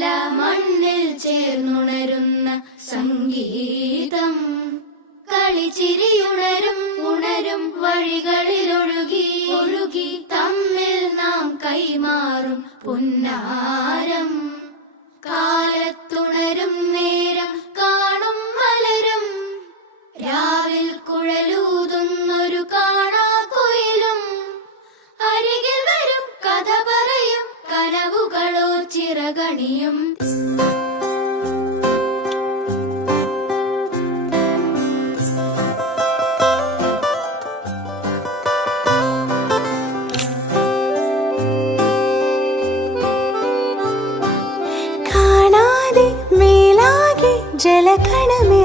നല്ല മണ്ണിൽ ചേർന്നുണരുന്ന സംഗീതം. കളിച്ചിരിയുണരും ഉണരും വഴികളിലൊഴുകി ഒഴുകി തമ്മിൽ നാം കൈമാറും പുന്നാരം. കാലത്തുണരും നേരം കാണും മലരും രാവിൽ കുഴലൂതുന്നൊരു കാണാക്കുയിലും. അരികിൽ വരും കഥ പറയും കനവുകളോ ചിറകണിയും. കാണാതെ മേലാകെ ജലകണമേ